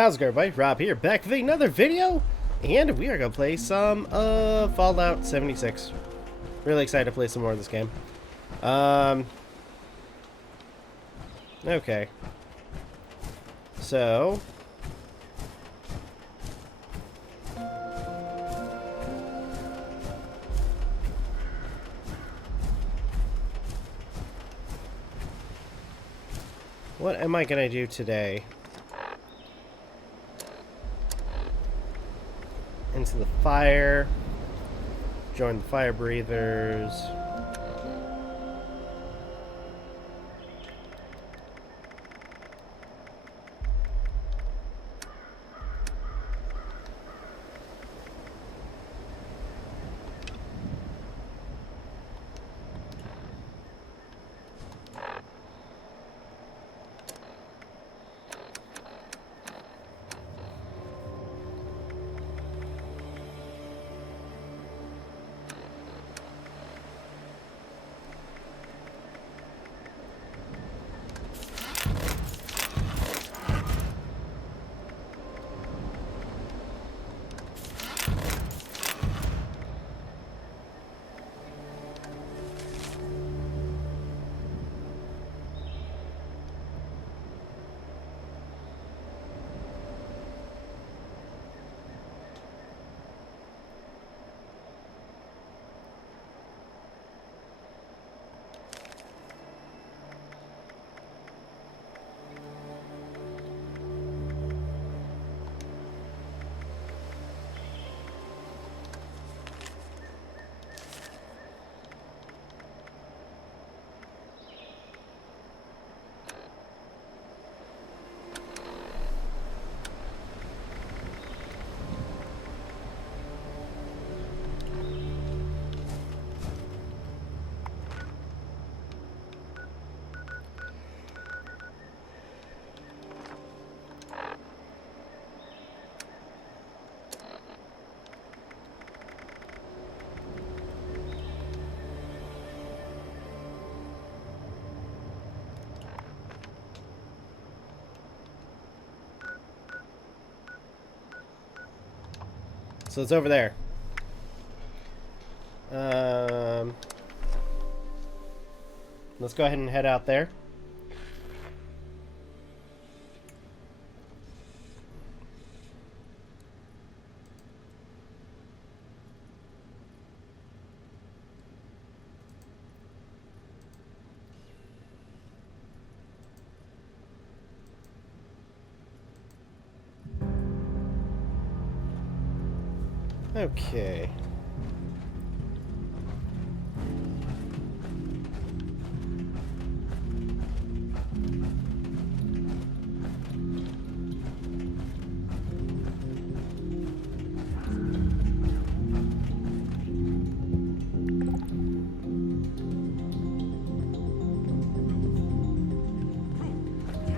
How's it going, everybody? Rob here, back with another video, and we are going to play some Fallout 76. Really excited to play some more of this game. Okay. So... what am I going to do today? Into the fire. Join the fire breathers. So it's over there. Let's go ahead and head out there. Okay.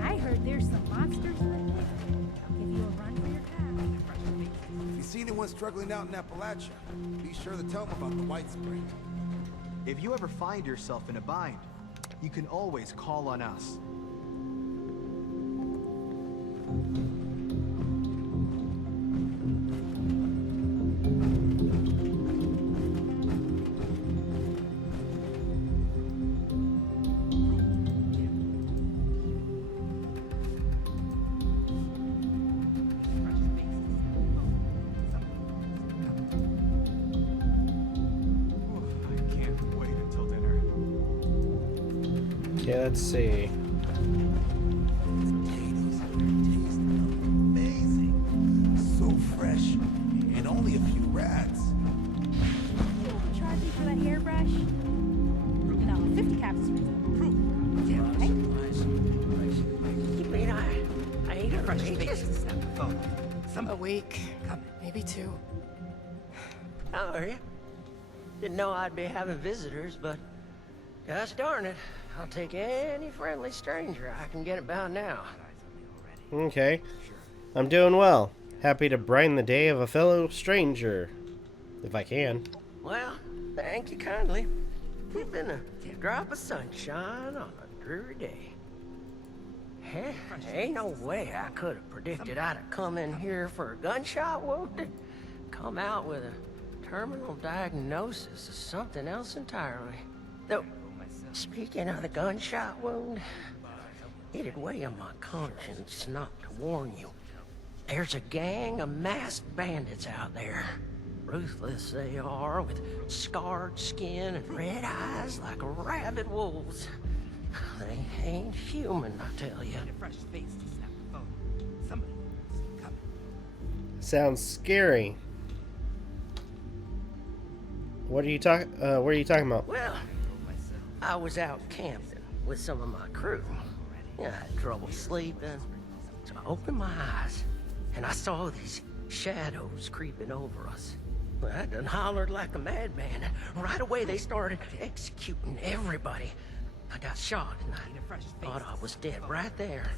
I heard there's some monsters in the neighborhood. I'll give you a run for your cash. If you see anyone struggling out in Appalachia, be sure to tell them about the White Spring. If you ever find yourself in a bind, you can always call on us. Okay, let's see. Potatoes taste amazing. So fresh, and only a few rats. You overcharge me for that hairbrush? No, 50 caps is reasonable. Yeah, right? You mean I ain't a racist? A week, maybe two. How are you? Didn't know I'd be having visitors, but gosh darn it, I'll take any friendly stranger I can get about now. Okay. I'm doing well. Happy to brighten the day of a fellow stranger. If I can. Well, thank you kindly. You've been a drop of sunshine on a dreary day. Ain't no way I could have predicted I'd have come in here for a gunshot wound and come out with a terminal diagnosis of something else entirely. Though, speaking of the gunshot wound, it'd weigh on my conscience not to warn you. There's a gang of masked bandits out there. Ruthless they are, with scarred skin and red eyes like rabid wolves. They ain't human, I tell you. Sounds scary. What are you talking about? Well, I was out camping with some of my crew. I had trouble sleeping, so I opened my eyes, and I saw these shadows creeping over us. Well, I done hollered like a madman, and right away they started executing everybody. I got shot, and I thought I was dead right there.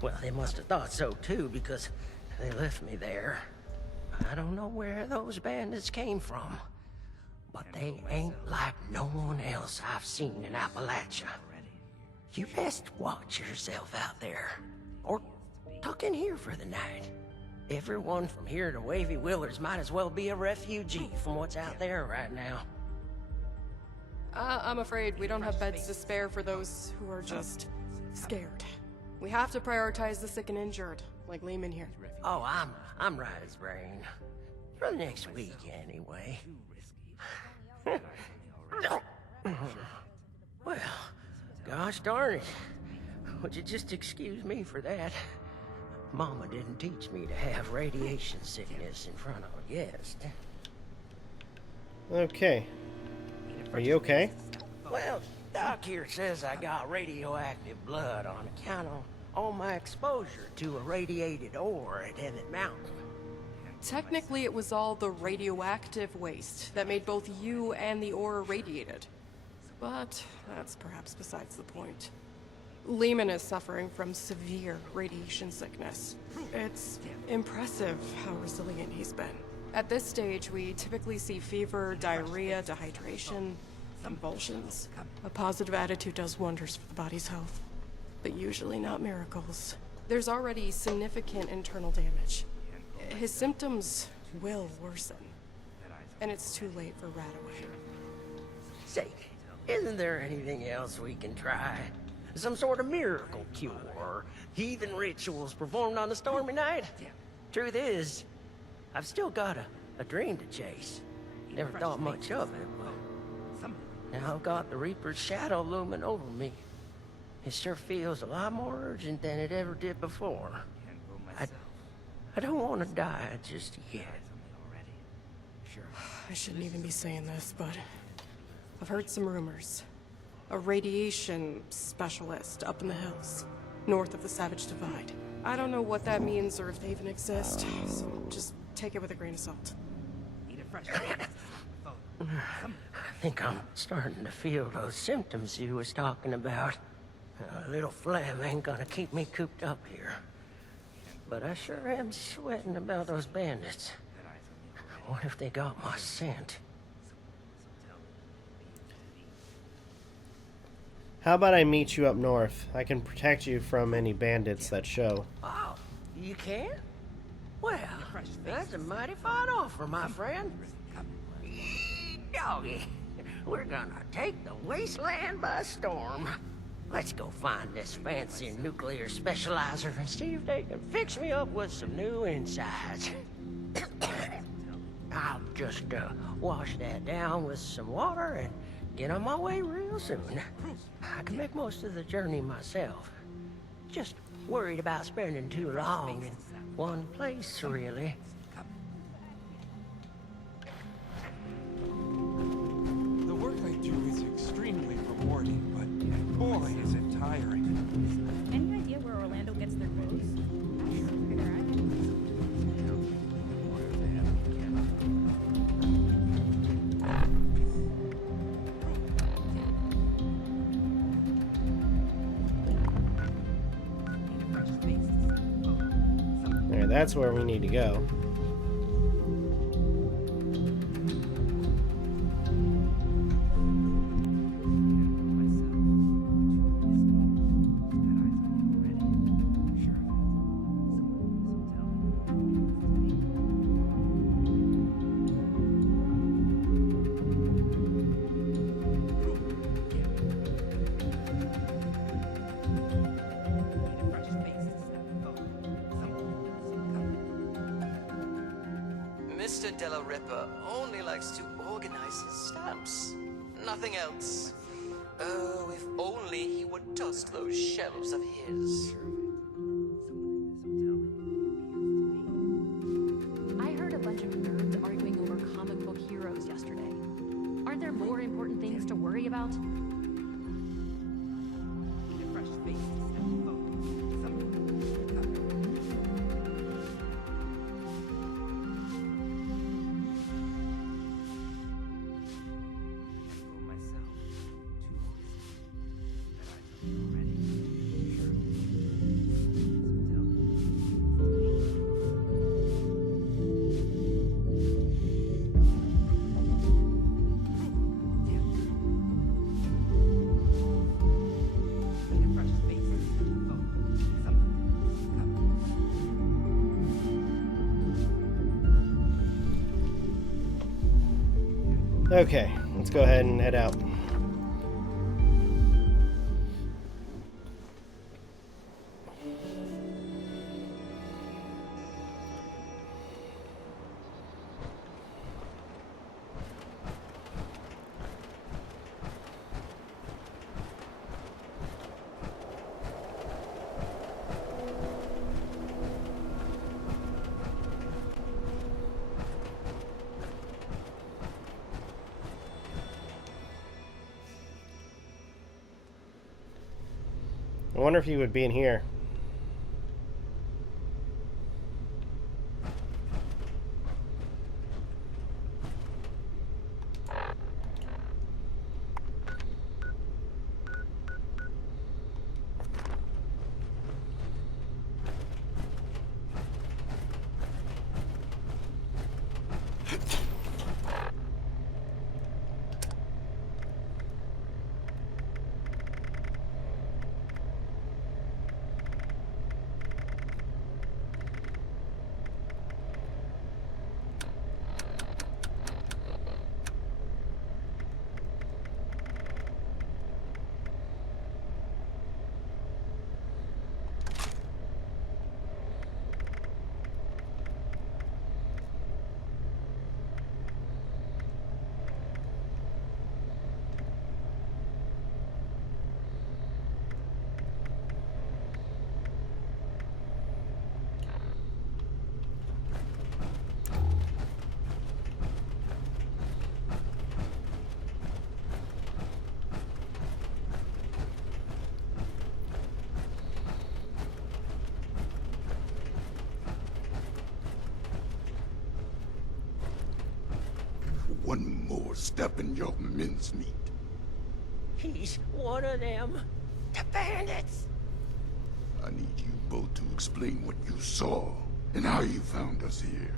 Well, they must have thought so too, because they left me there. I don't know where those bandits came from, but they ain't like no one else I've seen in Appalachia. You best watch yourself out there, or tuck in here for the night. Everyone from here to Wavy Willers might as well be a refugee from what's out there right now. I'm afraid we don't have beds to spare for those who are just scared. We have to prioritize the sick and injured, like Lehman here. Oh, I'm right as rain. For the next week, anyway. Well, gosh darn it. Would you just excuse me for that? Mama didn't teach me to have radiation sickness in front of a guest. Okay. Are you okay? Well, Doc here says I got radioactive blood on account of all my exposure to a radiated ore at Emmett Mountain. Technically, it was all the radioactive waste that made both you and the ore irradiated. But that's perhaps besides the point. Lehman is suffering from severe radiation sickness. It's impressive how resilient he's been. At this stage, we typically see fever, diarrhea, dehydration, convulsions. A positive attitude does wonders for the body's health, but usually not miracles. There's already significant internal damage. His symptoms will worsen, and it's too late for Radaway. Say, isn't there anything else we can try? Some sort of miracle cure, or heathen rituals performed on a stormy night? Truth is, I've still got a dream to chase. Never thought much of it, but now I've got the Reaper's shadow looming over me. It sure feels a lot more urgent than it ever did before. I don't want to die just yet. I shouldn't even be saying this, but I've heard some rumors. A radiation specialist up in the hills, north of the Savage Divide. I don't know what that means or if they even exist, so just take it with a grain of salt. I think I'm starting to feel those symptoms you was talking about. A little phlegm ain't gonna keep me cooped up here. But I sure am sweating about those bandits. What if they got my scent? How about I meet you up north? I can protect you from any bandits that show. Oh, you can? Well, that's a mighty fine offer, my friend. Doggy, we're gonna take the wasteland by storm. Let's go find this fancy nuclear specializer and see if they can fix me up with some new insides. I'll just wash that down with some water and get on my way real soon. I can make most of the journey myself. Just worried about spending too long in one place, really. The work I do is extremely rewarding, but boy, is it tiring. Any idea where Orlando gets their clothes? Or their items? There, that's where we need to go. Mr. Della Ripper only likes to organize his stamps. Nothing else. Oh, if only he would dust those shelves of his. I heard a bunch of nerds arguing over comic book heroes yesterday. Aren't there more important things to worry about? Okay, let's go ahead and head out. I wonder if he would be in here. One more step in your mincemeat. He's one of them. The bandits! I need you both to explain what you saw and how you found us here,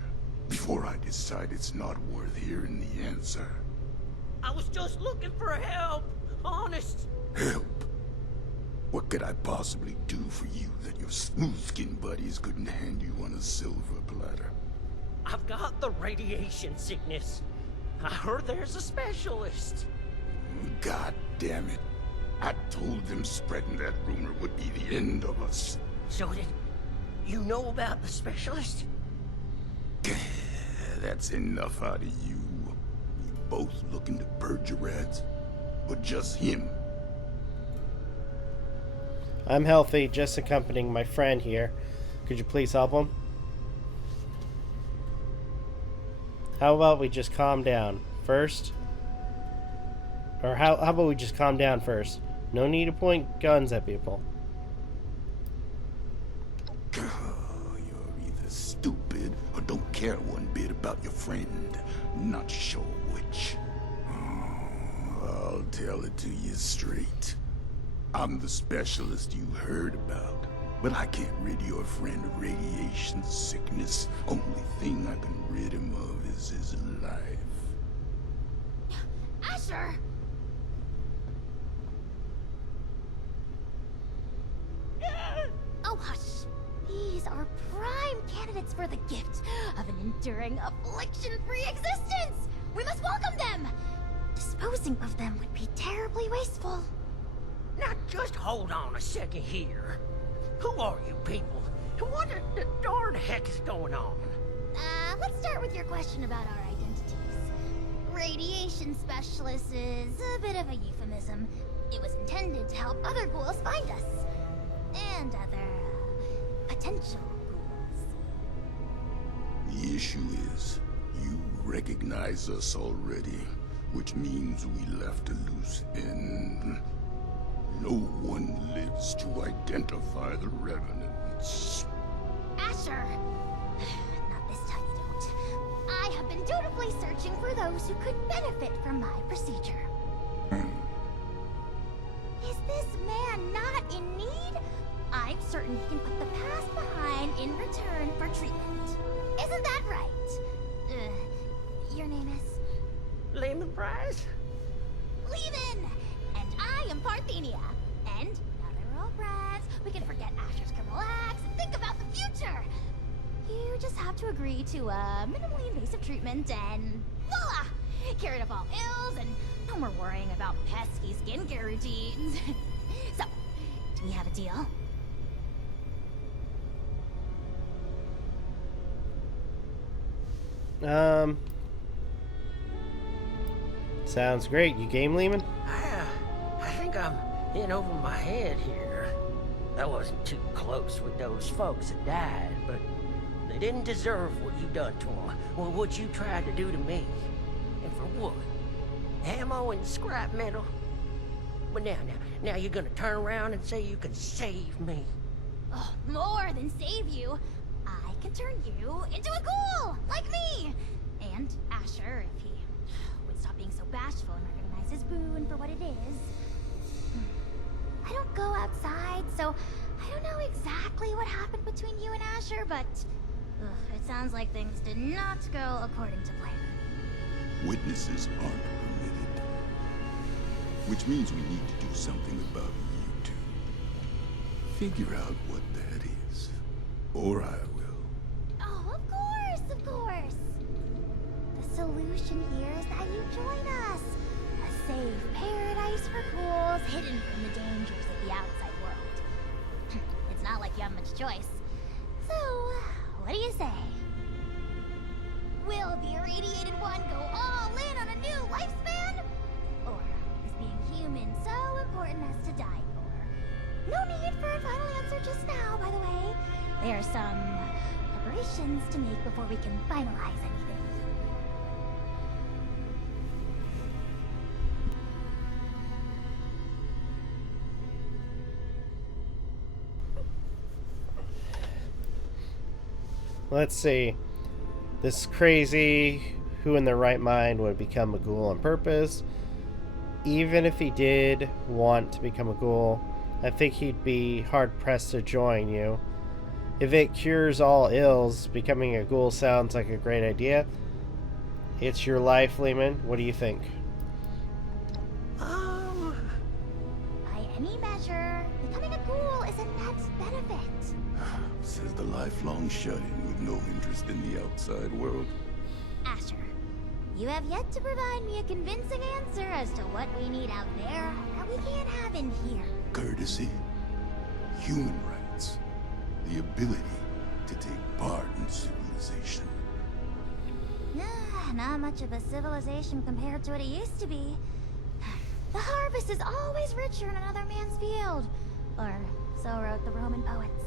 before I decide it's not worth hearing the answer. I was just looking for help. Honest. Help? What could I possibly do for you that your smooth-skinned buddies couldn't hand you on a silver platter? I've got the radiation sickness. I heard there's a specialist. God damn it. I told them spreading that rumor would be the end of us. So did you know about the specialist? That's enough out of you. You both looking to purge your rats? Or just him? I'm healthy, just accompanying my friend here. Could you please help him? How about we just calm down first? Or how about we just calm down first? No need to point guns at people. You're either stupid or don't care one bit about your friend. Not sure which. I'll tell it to you straight. I'm the specialist you heard about, but I can't rid your friend of radiation sickness. Only thing I can rid him of is his life. Asher! Oh, hush. These are prime candidates for the gift of an enduring affliction-free existence! We must welcome them! Disposing of them would be terribly wasteful. Now just hold on a second here. Who are you people? And what the darn heck is going on? let's start with your question about our identities. Radiation specialist is a bit of a euphemism. It was intended to help other ghouls find us. And other, potential ghouls. The issue is, you recognize us already, which means we left a loose end. No one lives to identify the revenants. Asher! Not this time you don't. I have been dutifully searching for those who could benefit from my procedure. Is this man not in need? I'm certain he can put the past behind in return for treatment. Isn't that right? Your name is? Lehman Price? Lehman! And I am Parthenia. And now that we're all friends, we can forget Asher's criminal acts and think about the future. You just have to agree to minimally invasive treatment and voila! Cured of all ills and no more worrying about pesky skincare routines. So, do we have a deal? Sounds great. You game, Lehman? I think I'm in over my head here. I wasn't too close with those folks that died, but they didn't deserve what you done to them, or what you tried to do to me. And for what? Ammo and scrap metal? But now you're gonna turn around and say you can save me. Oh, more than save you. I can turn you into a ghoul, like me. And Asher, if he would stop being so bashful and recognize his boon for what it is. I don't go outside, so I don't know exactly what happened between you and Asher, but it sounds like things did not go according to plan. Witnesses aren't permitted. Which means we need to do something about you two. Figure out what that is. Or I will. Oh, of course, of course. The solution here is that you join us. A safe paradise for ghouls hidden from the dangers of the outside world. It's not like you have much choice. So, what do you say? Will the irradiated one go all in on a new lifespan? Or is being human so important as to die for? No need for a final answer just now, by the way. There are some preparations to make before we can finalize anything. Let's see. This crazy, who in their right mind would become a ghoul on purpose? Even if he did want to become a ghoul, I think he'd be hard-pressed to join you. If it cures all ills, becoming a ghoul sounds like a great idea. It's your life, Lehman. What do you think? By any measure, becoming a ghoul is a net benefit. Says the lifelong shut-in with no interest in the outside world. Asher, you have yet to provide me a convincing answer as to what we need out there that we can't have in here. Courtesy, human rights, the ability to take part in civilization. Not much of a civilization compared to what it used to be. The harvest is always richer in another man's field. Or so wrote the Roman poets.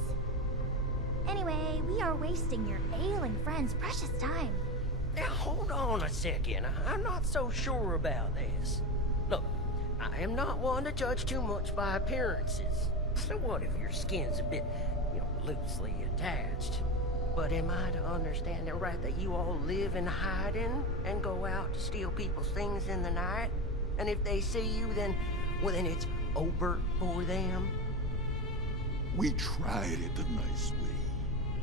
Anyway, we are wasting your ailing friend's precious time. Now, hold on a second. I'm not so sure about this. Look, I am not one to judge too much by appearances. So what if your skin's a bit, loosely attached? But am I to understand it right that you all live in hiding and go out to steal people's things in the night? And if they see you, then it's over for them? We tried it the nice way.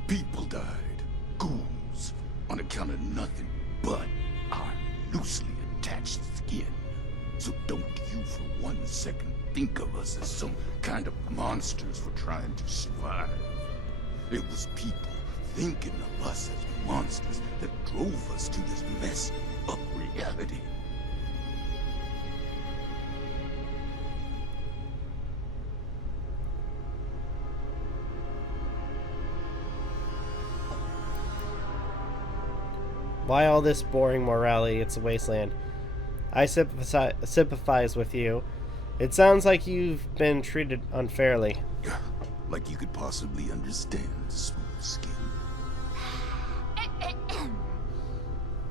People died, ghouls, on account of nothing but our loosely attached skin. So don't you for 1 second think of us as some kind of monsters for trying to survive. It was people thinking of us as monsters that drove us to this messed up reality. Why all this boring morality? It's a wasteland. I sympathize with you. It sounds like you've been treated unfairly. Like you could possibly understand, smooth skin.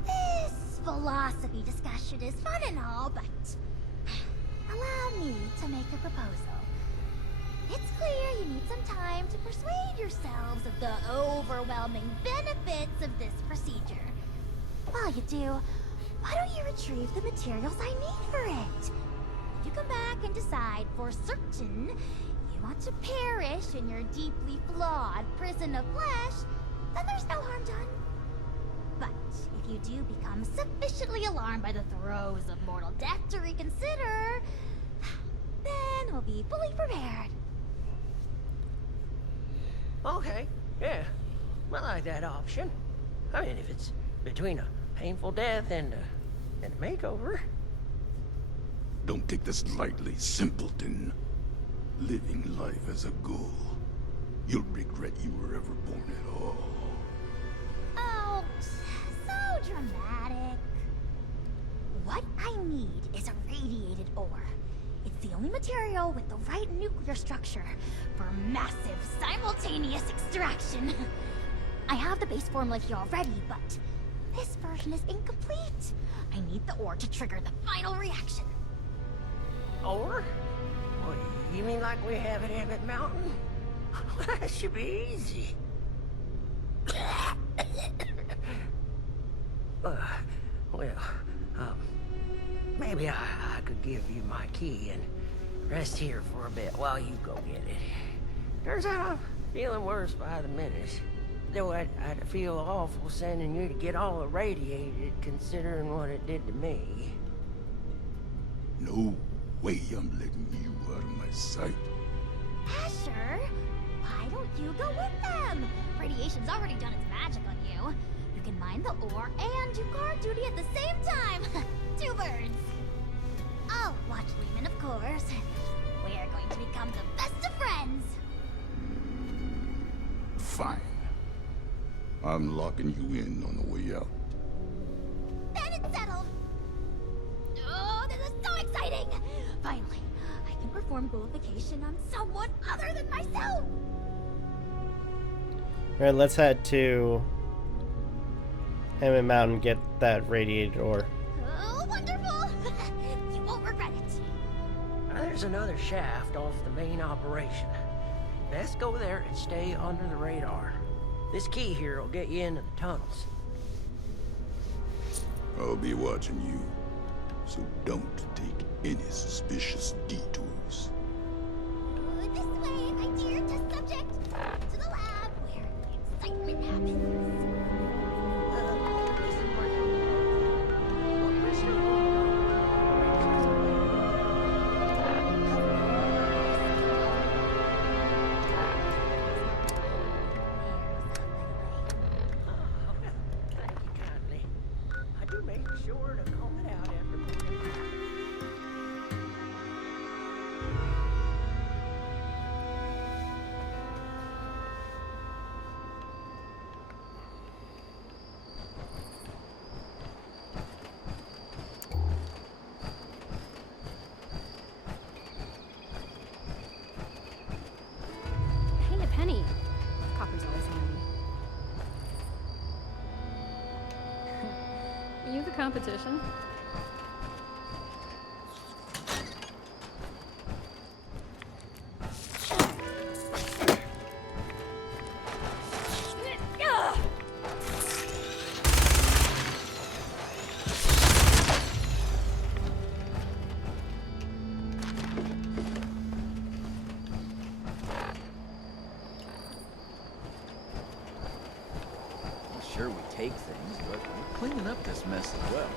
This philosophy discussion is fun and all, but allow me to make a proposal. It's clear you need some time to persuade yourselves of the overwhelming benefits of this procedure. While you do, why don't you retrieve the materials I need for it? If you come back and decide for certain you want to perish in your deeply flawed prison of flesh, then there's no harm done. But if you do become sufficiently alarmed by the throes of mortal death to reconsider, then we'll be fully prepared. Okay, yeah. I like that option. I mean, if it's between a painful death and a makeover. Don't take this lightly, simpleton. Living life as a ghoul. You'll regret you were ever born at all. Oh, so dramatic. What I need is a radiated ore. It's the only material with the right nuclear structure for massive simultaneous extraction. I have the base formula here already, but this version is incomplete. I need the ore to trigger the final reaction. Or? Well, you mean like we have at Emmett Mountain? That should be easy. Maybe I could give you my key and rest here for a bit while you go get it. Turns out I'm feeling worse by the minute. Though I'd feel awful sending you to get all irradiated, considering what it did to me. No way I'm letting you out of my sight. Asher, why don't you go with them? Radiation's already done its magic on you. You can mine the ore and do guard duty at the same time. 2 birds. I'll watch Lehman, of course. We're going to become the best of friends. Fine. I'm locking you in on the way out. Then it's settled. Oh, this is so exciting! Finally, I can perform ghoulification on someone other than myself. Alright, let's head to Emmett Mountain, get that radiated ore. Oh, wonderful! You won't regret it. There's another shaft off the main operation. Best go there and stay under the radar. This key here will get you into the tunnels. I'll be watching you, so don't take any suspicious detours. This way, my dear test subject. To the lab, where the excitement happens. Penny. Copper's always handy. Are you the competition? Sure, we take things, but we're cleaning up this mess as well.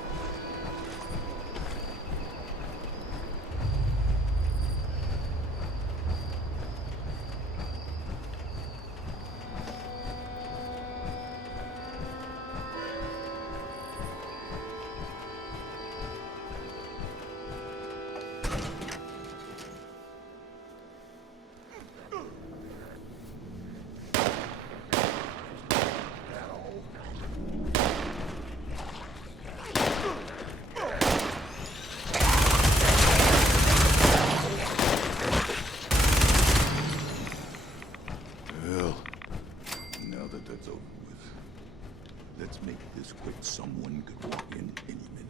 Let's make this quick. Someone could walk in any minute.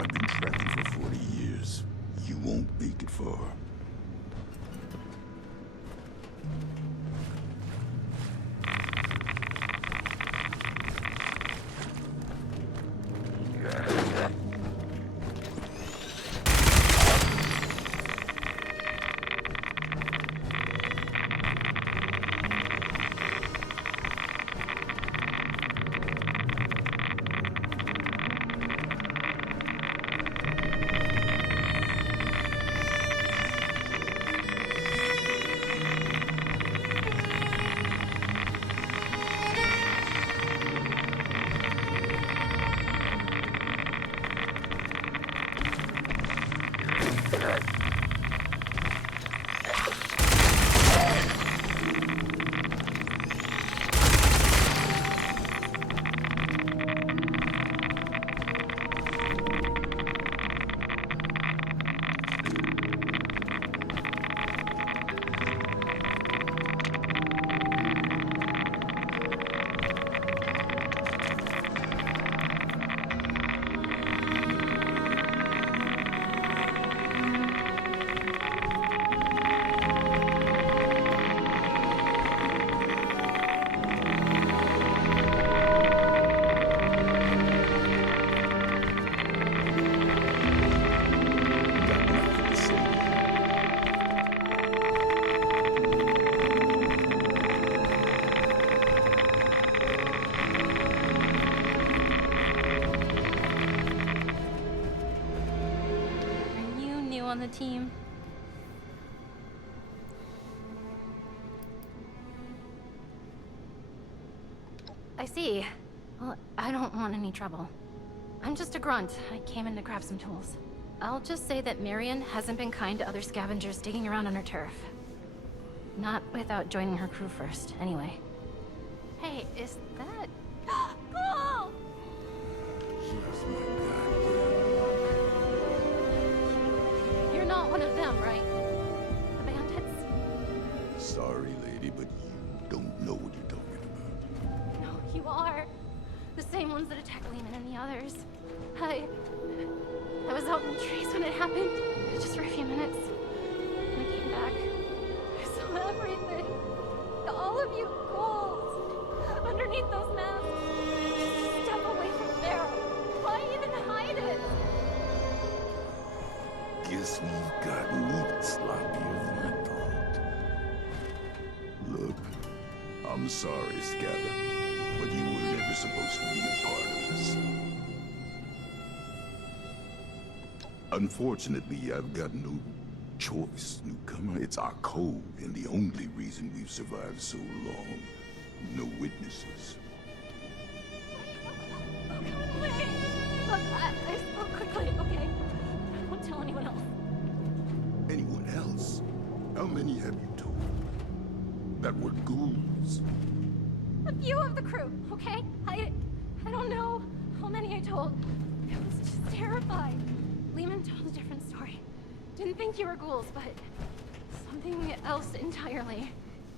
I've been tracking for 40 years. You won't make it far. On the team. I see. Well, I don't want any trouble. I'm just a grunt. I came in to grab some tools. I'll just say that Marion hasn't been kind to other scavengers digging around on her turf. Not without joining her crew first, anyway. Hey, is that... Cool! Just my God. You're not one of them, right? The bandits? Sorry, lady, but you don't know what you're talking about. No, you are. The same ones that attacked Lehman and the others. I was out in the trees when it happened, just for a few minutes. When I came back, I saw everything. All of you ghouls underneath those masks. Just step away from there. Why even hide it? Guess we've gotten even sloppier than I thought. Look, I'm sorry, Scatter, but you were never supposed to be a part of this. Unfortunately, I've got no choice, newcomer. It's our code, and the only reason we've survived so long. No witnesses. Wait. Look, I spoke quickly, okay? I won't tell anyone else. Anyone else? How many have you told? That were ghouls? A few of the crew, okay? I don't know how many I told. I was just terrified. Lehman told a different story. Didn't think you were ghouls, but something else entirely.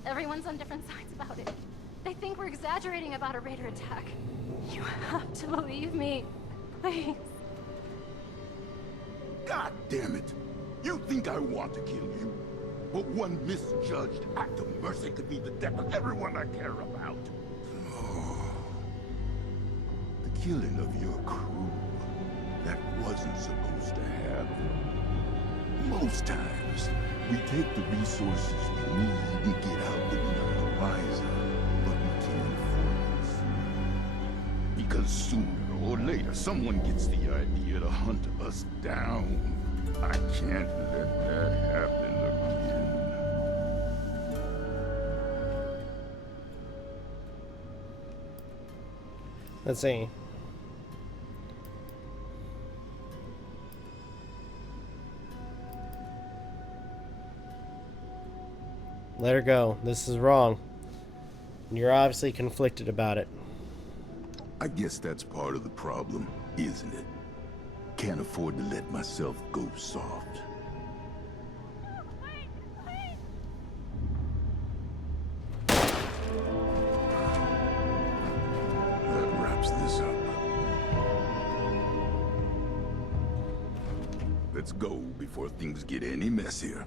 Everyone's on different sides about it. They think we're exaggerating about a raider attack. You have to believe me. Please. God damn it! You think I want to kill you? But one misjudged act of mercy could be the death of everyone I care about. Oh. The killing of your crew. That wasn't supposed to happen. Most times, we take the resources we need and get out with none wiser. But we can't afford this. Because sooner or later, someone gets the idea to hunt us down. I can't let that happen again. Let's see. Let her go. This is wrong. And you're obviously conflicted about it. I guess that's part of the problem, isn't it? Can't afford to let myself go soft. That wraps this up. Let's go before things get any messier.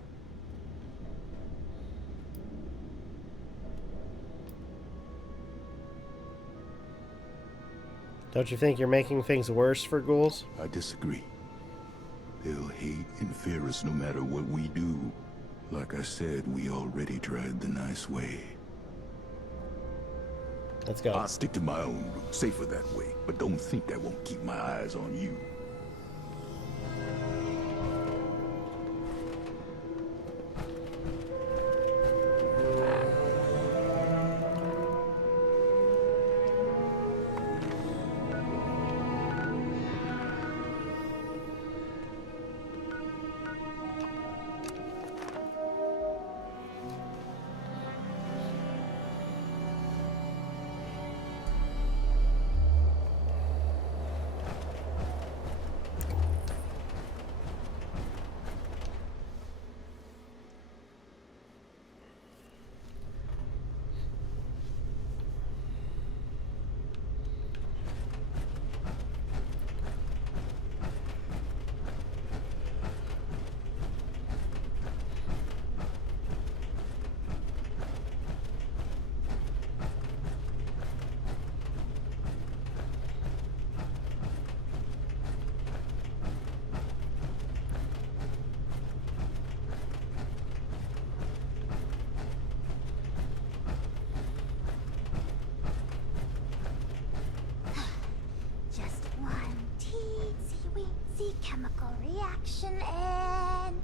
Don't you think you're making things worse for ghouls? I disagree. They'll hate and fear us no matter what we do. Like I said, we already tried the nice way. Let's go. I'll stick to my own route, safer that way, but don't think I won't keep my eyes on you. Chemical reaction and...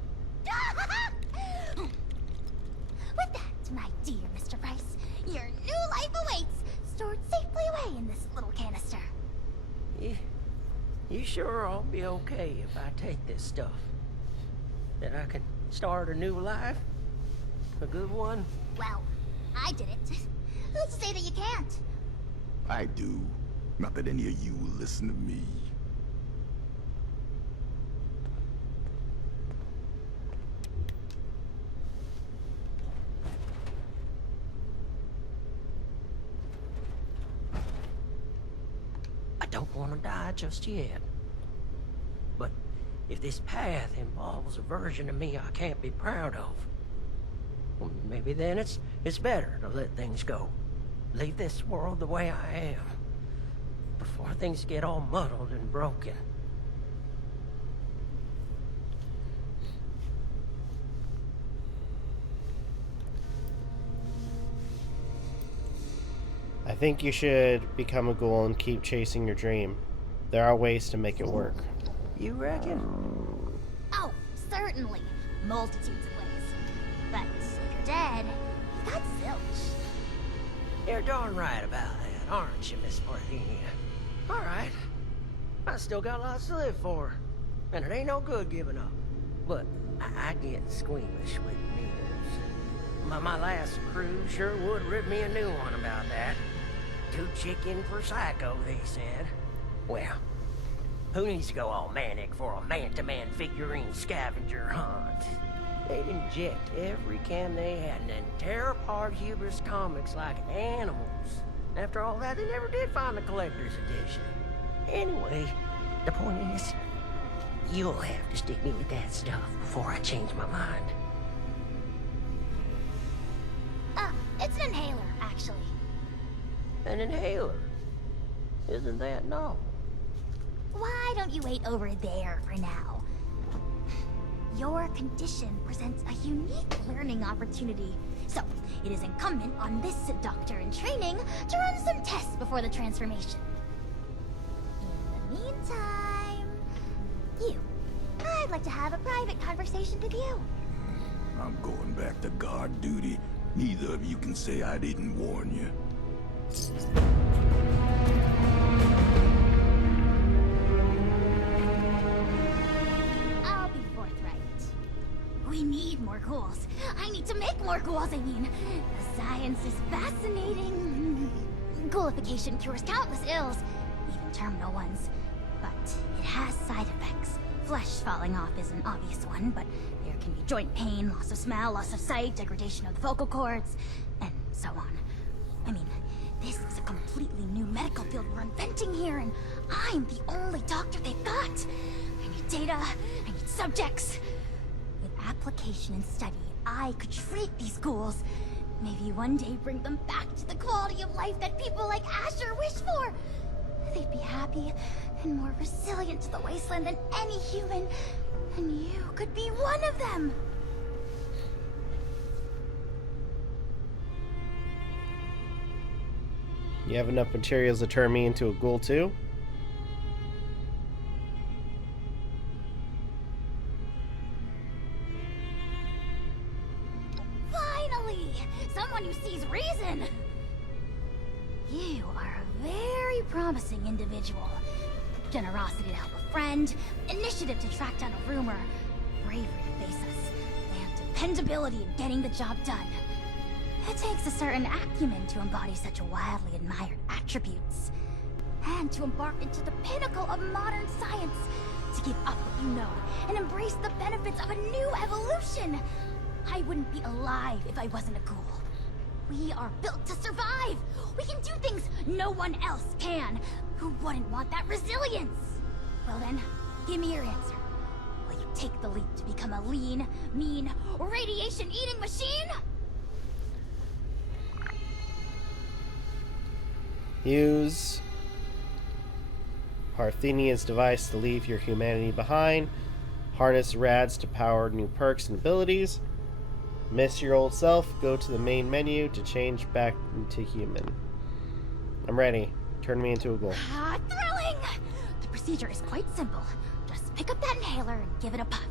With that, my dear Mr. Price, your new life awaits, stored safely away in this little canister. You sure I'll be okay if I take this stuff? That I can start a new life? A good one? Well, I did it. Who's to say that you can't? I do. Not that any of you will listen to me. I don't want to die just yet. But if this path involves a version of me I can't be proud of, well, maybe then it's better to let things go. Leave this world the way I am, before things get all muddled and broken. I think you should become a ghoul and keep chasing your dream. There are ways to make it work. You reckon? Oh, certainly. Multitudes of ways. But if you're dead, you got zilch. You're darn right about that, aren't you, Miss Martina? All right. I still got lots to live for. And it ain't no good giving up. But I get squeamish with needles. My last crew sure would rip me a new one about that. Too chicken for psycho, they said. Well, who needs to go all manic for a man-to-man figurine scavenger hunt? They'd inject every can they had and then tear apart Hubris comics like animals. After all that, they never did find the collector's edition. Anyway, the point is, you'll have to stick me with that stuff before I change my mind. It's an inhaler, actually. An inhaler? Isn't that novel? Why don't you wait over there for now? Your condition presents a unique learning opportunity, so it is incumbent on this doctor in training to run some tests before the transformation. In the meantime, I'd like to have a private conversation with you. I'm going back to guard duty. Neither of you can say I didn't warn you. I'll be forthright. We need more ghouls. I need to make more ghouls, I mean. The science is fascinating. Ghoulification cures countless ills, even terminal ones. But it has side effects. Flesh falling off is an obvious one, but there can be joint pain, loss of smell, loss of sight, degradation of the vocal cords, and so on. I mean, this is a completely new medical field we're inventing here, and I'm the only doctor they've got. I need data, I need subjects. With application and study, I could treat these ghouls. Maybe one day bring them back to the quality of life that people like Asher wish for. They'd be happy and more resilient to the wasteland than any human. And you could be one of them. You have enough materials to turn me into a ghoul too? Finally! Someone who sees reason! You are a very promising individual. Generosity to help a friend, initiative to track down a rumor, bravery to face us, and dependability in getting the job done. It takes a certain acumen to embody such wildly admired attributes. And to embark into the pinnacle of modern science. To give up what you know and embrace the benefits of a new evolution. I wouldn't be alive if I wasn't a ghoul. We are built to survive. We can do things no one else can. Who wouldn't want that resilience? Well then, give me your answer. Will you take the leap to become a lean, mean, radiation-eating machine? Use Parthenia's device to leave your humanity behind. Harness rads to power new perks and abilities. Miss your old self, go to the main menu to change back into human. I'm ready. Turn me into a ghoul. Thrilling! The procedure is quite simple. Just pick up that inhaler and give it a puff.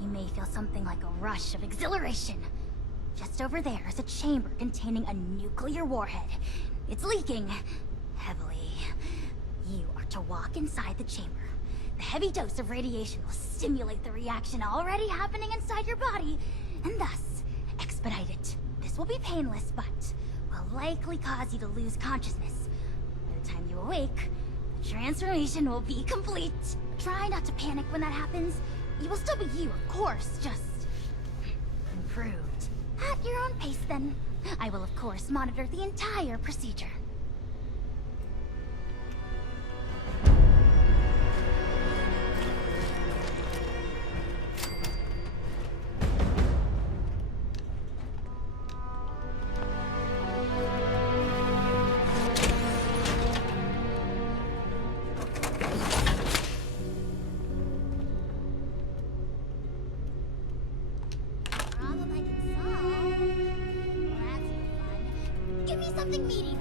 You may feel something like a rush of exhilaration. Just over there is a chamber containing a nuclear warhead. It's leaking heavily. You are to walk inside the chamber. The heavy dose of radiation will stimulate the reaction already happening inside your body, and thus expedite it. This will be painless, but will likely cause you to lose consciousness. By the time you awake, the transformation will be complete. Try not to panic when that happens. You will still be you, of course, just improved. At your own pace, then. I will, of course, monitor the entire procedure. Something meaty.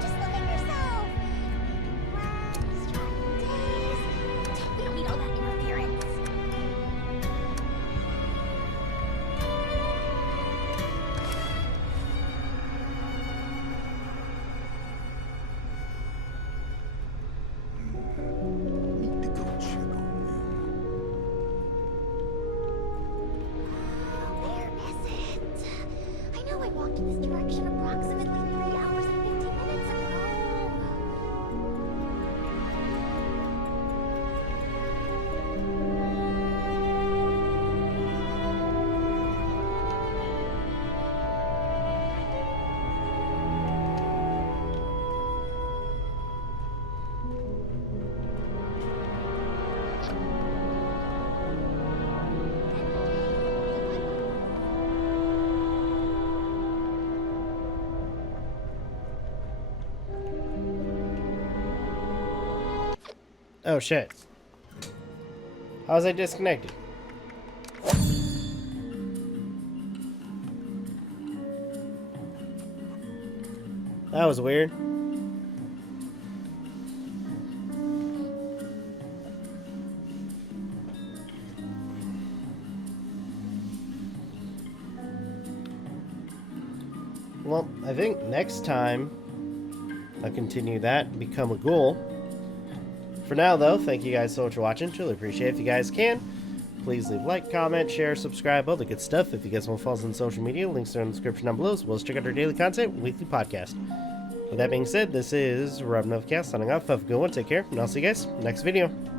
Just look at yourself. Striking days. We don't need all that interference. Need to go check on them. Where is it? I know I walked in this direction approximately 3 hours and 50 minutes ago. Oh shit. How was I disconnected? That was weird. well, I think next time I'll continue that and become a ghoul. For now, though, thank you guys so much for watching. Truly appreciate it. If you guys can, please leave a like, comment, share, subscribe, all the good stuff. If you guys want to follow us on social media, links are in the description down below, as well as check out our daily content, weekly podcast. With that being said, this is Novakast signing off. Have a good one, take care, and I'll see you guys next video.